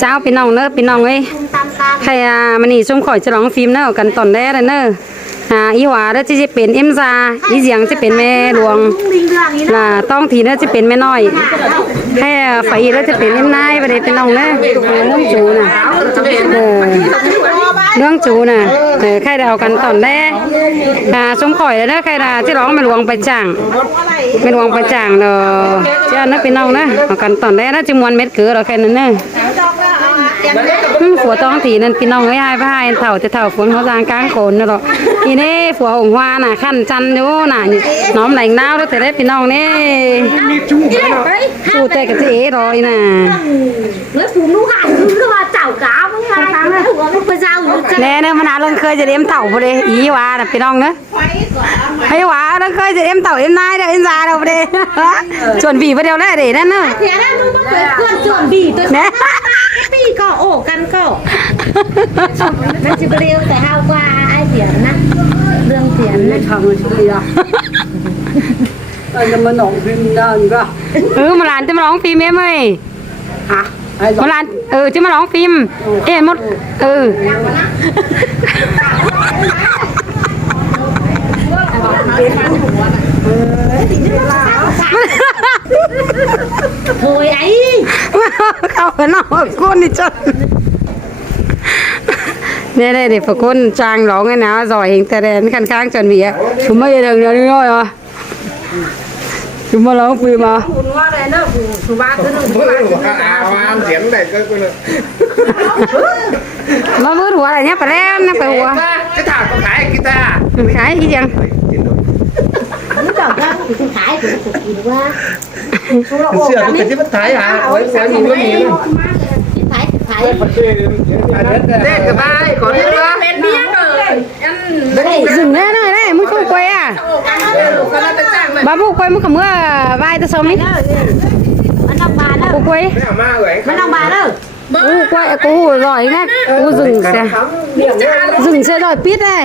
เจ้าพี่น้องเนอะพี่น้องเอ้ยใครมันนี่ส้มข่อยจะร้องฟิล์มเนอะกันตอนแรกเลยเนอะอีหวาแล้วจะเป็นเอ็มซาอีเสียงจะเป็นแม่หลวงต้องทีแล้วจะเป็นแม่น้อยให้ไฟแล้วจะเป็นเอ็มนายประเดี๋ยวพี่น้องเนอะเรื่องจูน่ะเรื่องจูน่ะใครเดากันตอนแรกส้มข่อยแล้วเนอะใครจะร้องแม่หลวงไปจ่างแม่หลวงไปจ่างเนอะเจ้าเนอะพี่น้องเนอะกันตอนแรกน่าจะมวนเม็ดเกลือเราแค่นั้นเนอะผัวต้องถีนั่นพี่น้องเอ้ยให้พายเถ่าจะเถ่าฝนเขาจางกลางโกนนี่หรอกทีนี้ผัวหงว่าน่ะขั้นจันอยู่น่ะน้อมไหลน้าวแล้วแต่ได้พี่น้องนี่ชูแต่กับเจ๊รอยน่ะแล้วผูลูกหายลูกว่าเจ้ากาเมื่อไงแน่เนี่ยมันอาเรื่องเคยจะเลี้ยงเต่าพอดีอีว่าน่ะพี่น้องเนอะให้ว่าเรื่องเคยจะเลี้ยงเต่าเลี้ยงนายเดี๋ยวเลี้ยงซาเดี๋ยวพอดีส่วนบีประเดี๋ยวแรกเดี๋ยวนั่นเนอะส่วนบีตัวนี้พี่ก็โอ้กันก็มันจะเร็วแต่ห้าวกว่าไอเสียงนะเรื่องเสียงนะทำมันช่วยอ่ะจะมาหนองฟิล์มได้ก็มาร้านจะมาร้องฟิล์มไหมฮะมาร้านจะมาร้องฟิล์มหมดโอ้ยไอ้เข้าไปนอกก้นนี่จัดเนี่ยได้เด็กฝึกคนจางร้องไงนะซอยเห็นแต่แดนข้างๆจนมีอ่ะคุณไม่ได้เรื่องเดียวนี่น้อยอ่ะคุณมาร้องปีมาคุณว่าอะไรเนอะคุณว่าคือหนึ่งคุณว่าเสียงไหนก็คุณมาเมื่อหัวอะไรเนี่ยไปแล้วนะไปหัวจะถามขายกีตาร์ขายที่ยังนี่ก่อนก็คือขายคือกินว่าเสื้อเป็นที่มันขายหาไว้ใส่มีก็มีขายเด็กกับบ้านขอเรียกว่าเป็นเบี้ยเลยdựngแน่เลยได้มึงคู่กวยอ่ะบ้าบุกกวยมึงขมือใบตะสมนี่มันต้องบานเนอะกูกวยมันต้องบานเนอะกูกวยกูร่อยนะกูdựng xe rồi pít đây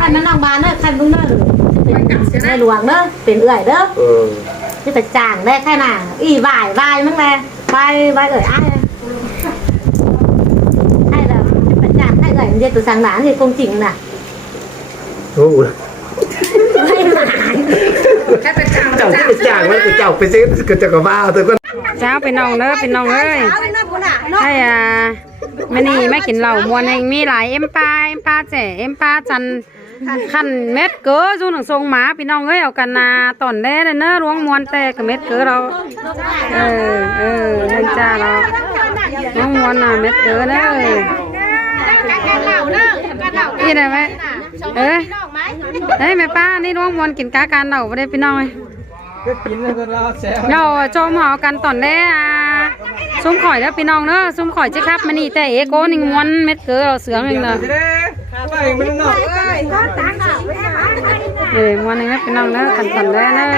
คันมันต้องบานเนอะคันมึงเนอะในหลวงเนอะเป็นเอื่อยเนอะที่แต่จ่างได้แค่น่ะอีวายมั้งแม่วายเอื่อยไอ้เราที่เป็นจ่างไอ้เอื่อยเรียกตัวสังหลานที่คงจริงน่ะโอ้ไม่หายเจ้าที่เป็นจ่างมันคือเจ้าไปซื้อก็จะกับบ้าตัวก็เจ้าเป็นน้องเนอะเป็นน้องเอ้ยใช่แม่นี่แม่กินเหล้ามวนเองมีหลายเอ็มปลาแจ๋เอ็มปลาจันขันเม็ดเกลือจู่หนังทรงหมาพี่น้องเอ้ยเอากันนาตอนแรกเลยเนอะร้วงมวนแต่กับเม็ดเกลือเราเล่นจ้าเราร้วงมวนน่ะเม็ดเกลือเนอะนี่ได้ไหมเฮ้ยแม่ป้านี่ร้วงมวนกินกาการเหล่าไปได้พี่น้องเลยเราโจมหอกันตอนแรกซุ้มข่อยแล้วพี่น้องเนอะซุ้มข่อยจะครับมันนี่แต่เอโก้หนึ่งม้วนเม็ดเกลือเราเสืองเองนะม้วนหนึ่งนะพี่น้องเนอะกันตอนแรกเนอะ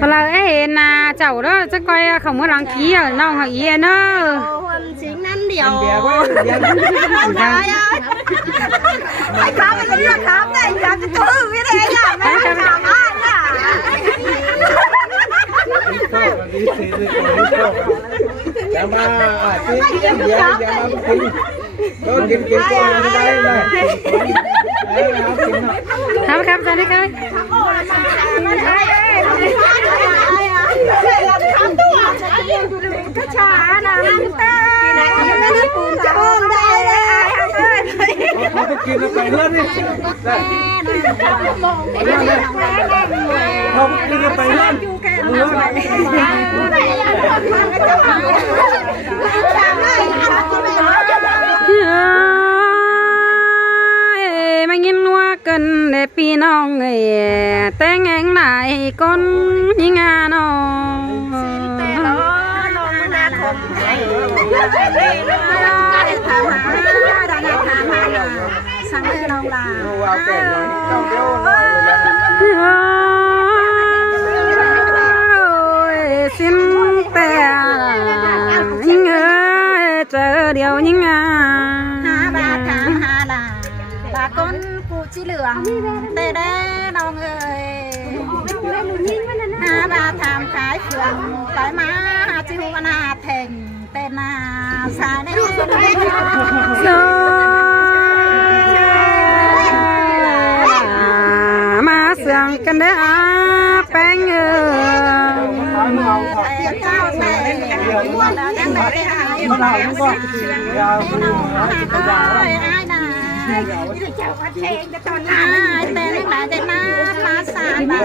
พอเราเห็นนะเจ้าเนอะจะก้อยเขาเมื่อหลังขี้น้องเขาอีเนอะสิงนั้นเดียวไอ้ข้ามันเลือกข้าได้ข้าจะตื้อไม่ได้ข้าไม่ได้ข้าบ้านน่ะอย่ามากินอย่ามากินโดนกินก่อนได้เลยครับตอนนี้ครับกระชาหนังเต้ไม่ได้ปูนจะห้องได้เลยเขาไปกินแล้วไปเรื่อยนี่เขากินแล้วไปเรื่อยมายินว่ากันเด็พี่น้องแต่งแงไหนก้นยิงานอสั่งให้น้องลาสิ้นแต่ยิงเจอเดียวยิงบาทามหาลาบาก้นกูจีเหลืองแต่ได้น้องเอ๋ย5 บ นาทำขายเฟืองไปมาจิวนาแทงเต้นนาสายในรูปมาเสียงกันเด้อแป้งเจ้าแม่ม้วนแล้วยังไม่ได้หายอยู่แล้วสิเจ้าไอ้นาเจ้าพัดเพลงจะตอนน้าเต้นมาเต้นมาภาษาบ้าน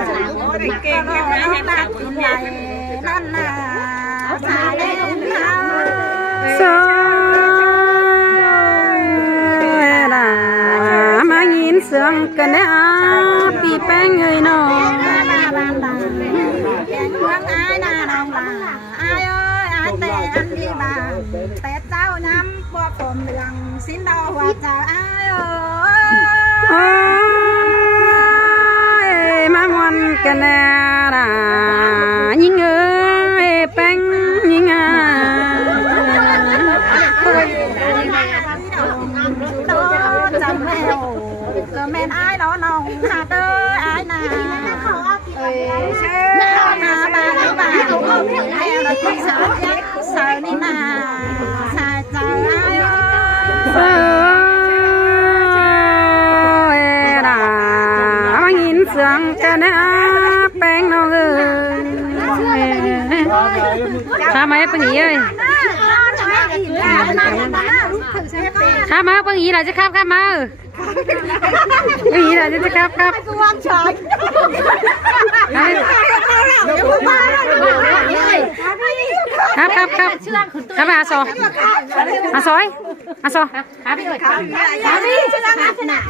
เก่งยังไงให้บ้านกินใหญ่นั่นน่ะสายเล่นเขามายินเสียงกันเด้อปีแป้งเงยน้องแต่เจ้าย้ำว่าผมเรื่องสินดอกว่าเจ้าอ้ายมามวนกันแน่ล่ะยิงเอ้ยแป้งยิงจำแม่ก็แม่อ้ายน้องน้องหาเด้ออ้ายนาเชื่อมาบ้านบ้านให้เราที่สาวยักษ์สาวนี่นาสายใจอ้ายมายินเสียงกันนะแป้งน้องเอ้ยข้ามาให้ปังอีเอ้ยข้ามาปังอีหล่ะจะครับข้ามาปังอีหล่ะจะครับครับครับครับมาอาซอย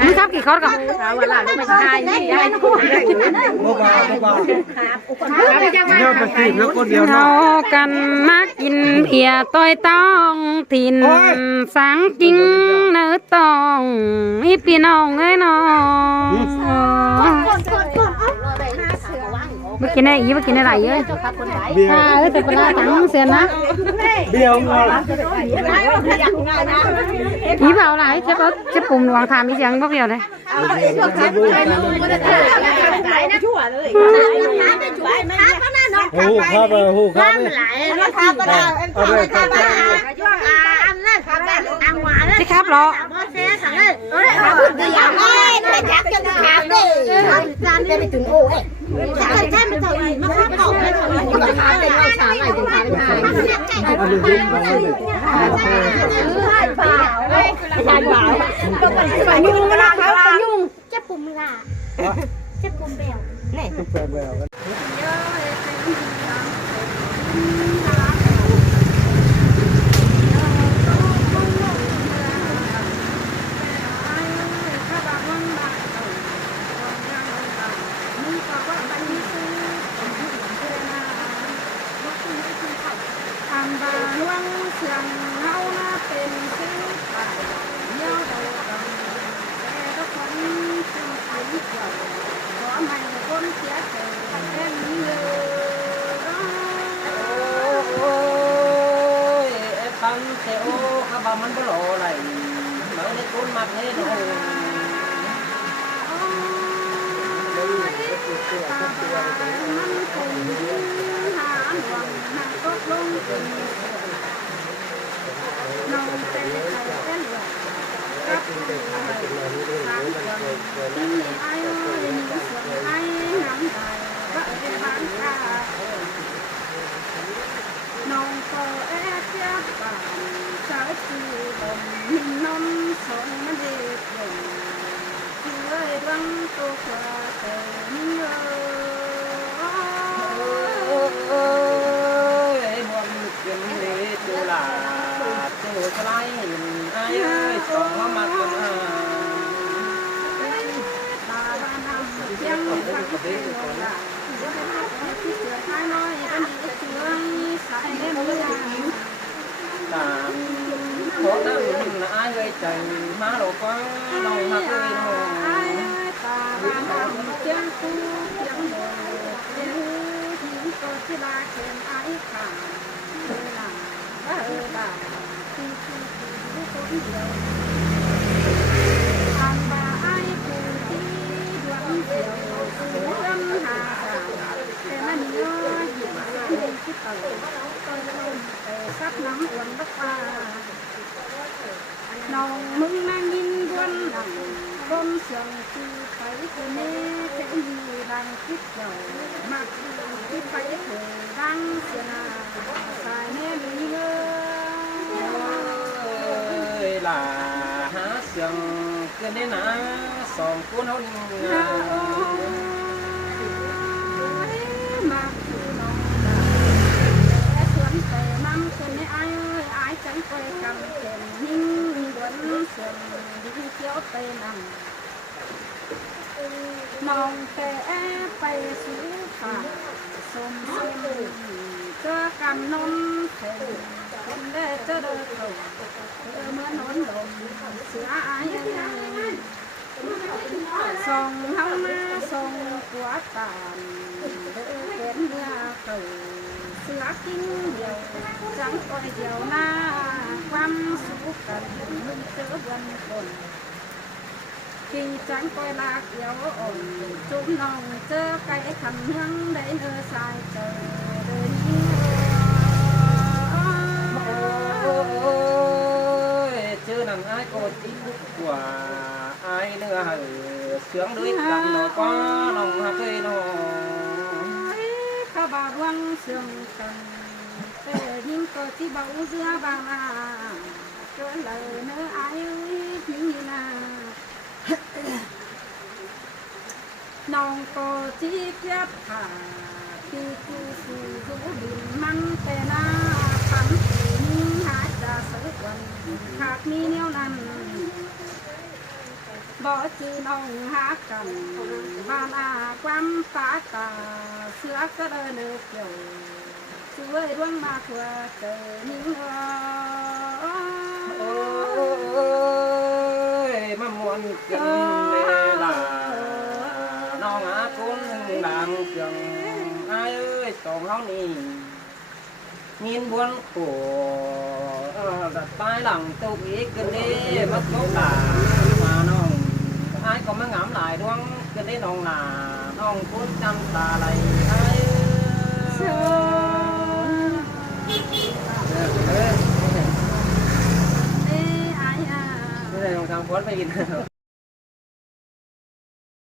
มึงครับกี่คนก่อนเรากันมากินเพียต้อยต้องถิ่นสังจริงเนื้อตองมีพี่น้องเอ้ยน้องเมื่อกี้ได้ยี่เมื่อกี้ได้ไรเยอะแต่ปลาตังเสียนะเบี้ยวงออีเปล่าไรจะปุ่มหลวงทำมีเสียงบ่เบี้ยวเลยหูครับหูครับที่ครับเหรอจะปุ่มล่ะจะปุ่มเบลนี่จุกแปลแววมันก็หล่ออะไรเหมือนในต้นมัดนี่โอ้น้องก็แอบเจ็บปากสาวคือลมหินน้ำสองมันเด็กลงคือเอ้ยรังตัวกว่าแต่นิ่งเอ้ยบวมเกินเลยตัวหลาตัวสไลด์ไอ้เอ้ยสองมามากันตาบ้านน้ำยังฟังเพลงโบราณที่เสือท้ายน้อยเป็นดีเชื่องสายเล่นมือตามขอตั้งไอ้เอ้ยใจมาหลอกว่าเราหักเลยน้องตาบ้านน้ำเจียงคู่เจียงโบเจียงหินก็ศิลาเข็มไอ้ขาเวลาที่คนเดียวทางบ้าไอ้ผู้ที่ดวงเดียวสูงหาแต่มันเยอะ sắp nắm uốn bất qua nòng mưng mang nhìn buồn nặng bom sườn từ phải từ nê thế gì đang kít đầu mặc dù phải từ đang sườn phải nê mình ơi là há sườn cứ đến ná sòng cuốn hôn mà xuân về năm xuân ai ơi ai chẳng quay cầm tiền nhưng buồn xuân đi chiếu tây nằm nòng tè bay xuống phà xôm xôm cho cầm nón thề không để cho đỡ cầu mưa nón lồng sữa ai sông hông sông của tàn đỡ kết mưa cầu sữa kinh nhiều trắng coi điều na quăm số cần mừng chớ gần cồn khi trắng coi là kiểu ổn chúng nòng chớ cái khăn hương để nơ sai trời đời ơi chứ nằm ai có tí bút của ai nữa hả sướng đuối cầm nó có lòng hạt cây nó khá bà đoan sương cần tê nhưng có tí bầu dưa vàng cỡ lời nữa ai ơi như là nòng có chi phép thả khi chú phù rũ bình măng tê na phán tình hát ra sở quần khác mi nêu nằm bỏ chữ nòng hát cần ban quam phá tà sữa cơ đời nước kiểu chú ơi đoan mà của trời những ơi mà muốn chân lê là non á cuốn làm trường ai ơi sòng háo nì nhìn buồn khổ đặt tay lòng tôi biết cái đi mất gốc là mà non ai còn mới ngắm lại đoán cái đi non là non cuốn trăm tà này ai ai cái này không sao cuốn phải nhìn